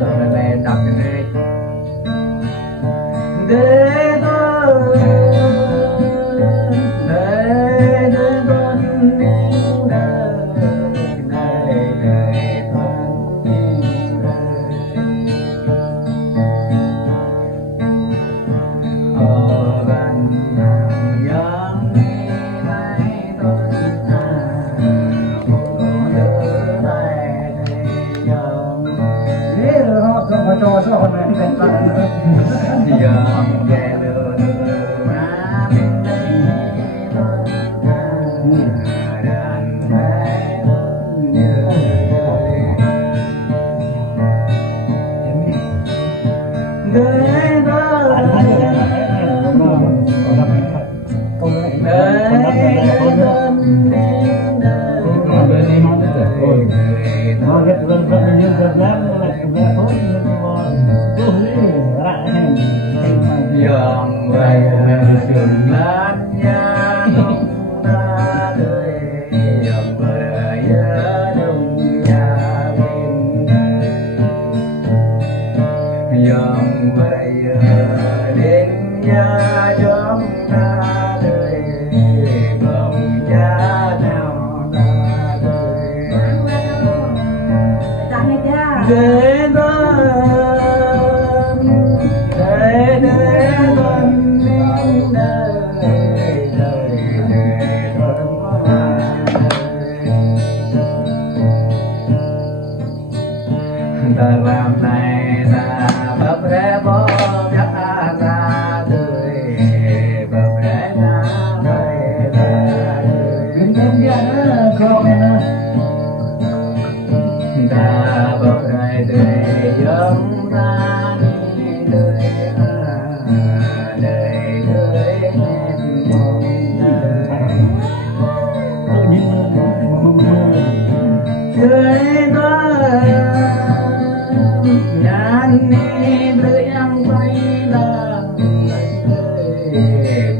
rồi mẹ đọc này để tôi cho số hồn nàyเป็นตันยอมแก่เดินมาเป็นเดินไปเดิdòng về đường lát nhang ta đời dòng về đông nhà bên dòng về đến nhà chúng ta đời gồm cha nào ta đời để ta làm này ta bập rẽ bó giác ta tươi bập rẽ ta đời ta biến tâm kia không nè ta bập rẽ tươi giống ta đi đời đời đời đời ni đời em quay đang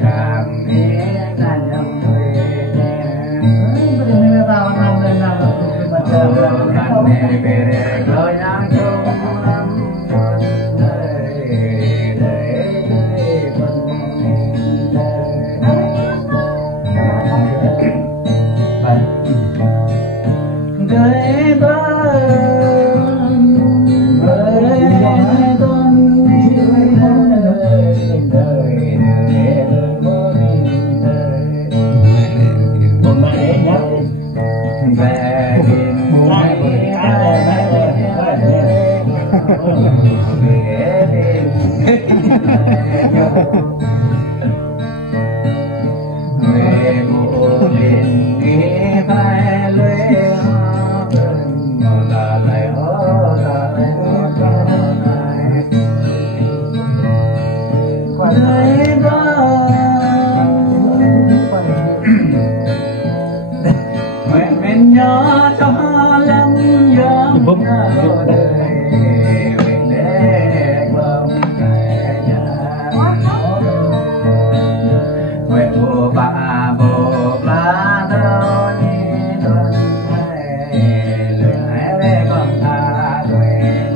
càng nghe càng nhầm về bây giờ tao làm lên nào càng nghe về lời nhang chung lắm đời đời đời đời mình nhớ cho lắm nhớ mình để không thể nguyện bộ bà bộ lá đâu như đơn lời hãy về con ta tuổi em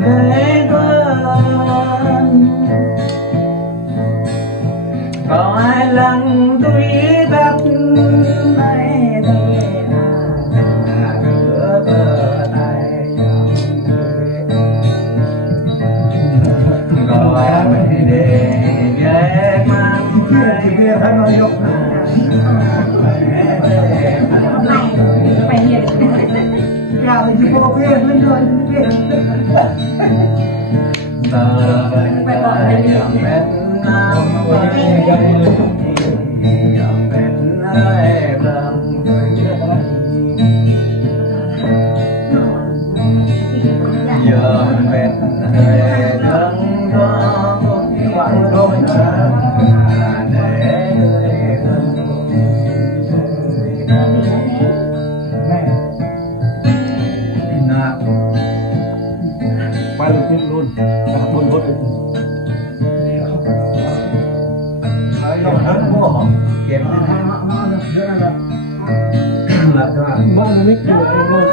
để có ai lặng tôi bắt tay đưa bờ tay gọi ai để ghé mang thì kia phải nói dục gạo thì cô kia lên rồi kia tờ bên ngoài dòng bếp nam dòng bếp ơi lòng dòng bếp ơi lòng có một quãng đôi quay được phim luôn buồn buồn nick của em luôn.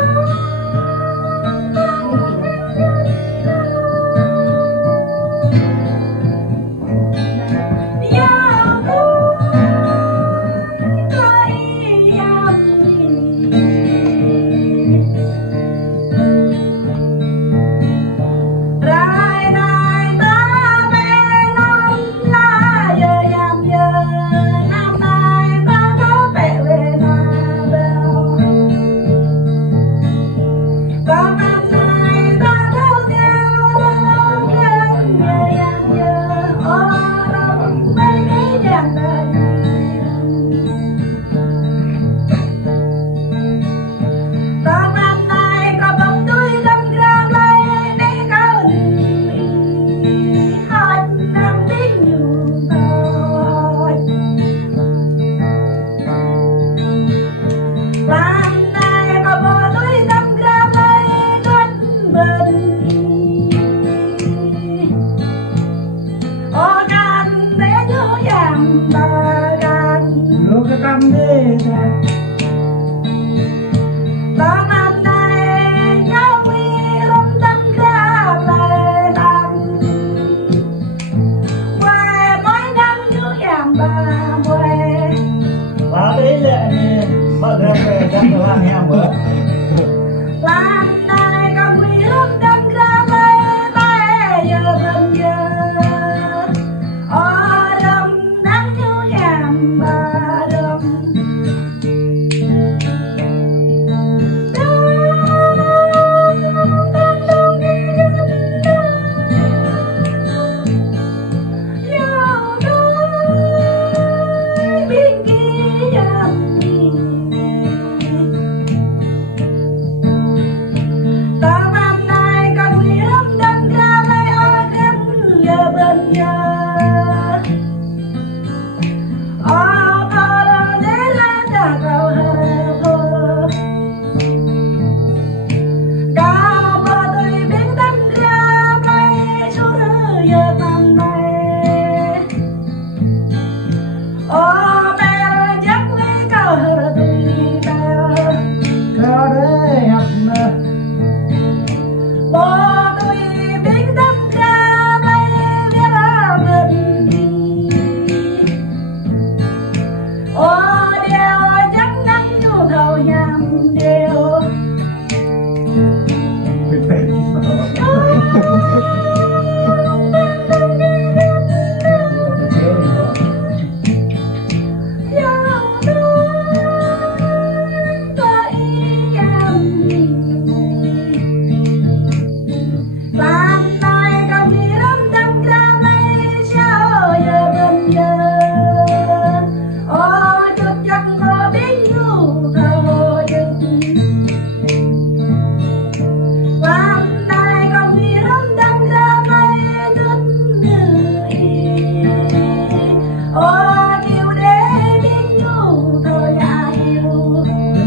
Lúc cái cam đi bà đấy lẹ đi bà ra về chắc là hàng em bữa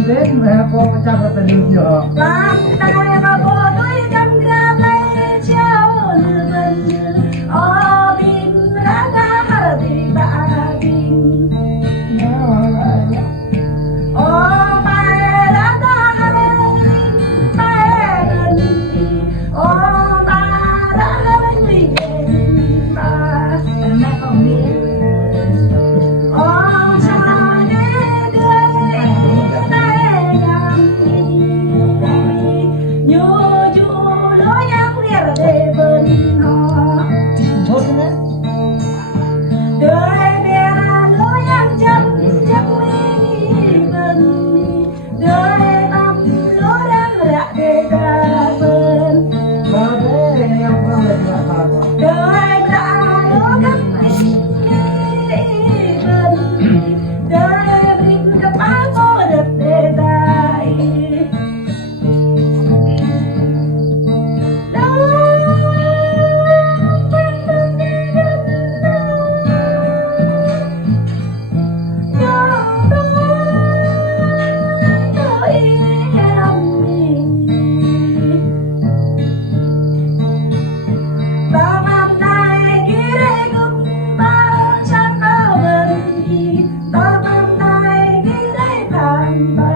đến mẹ con chắc là phải được nhờ Bye.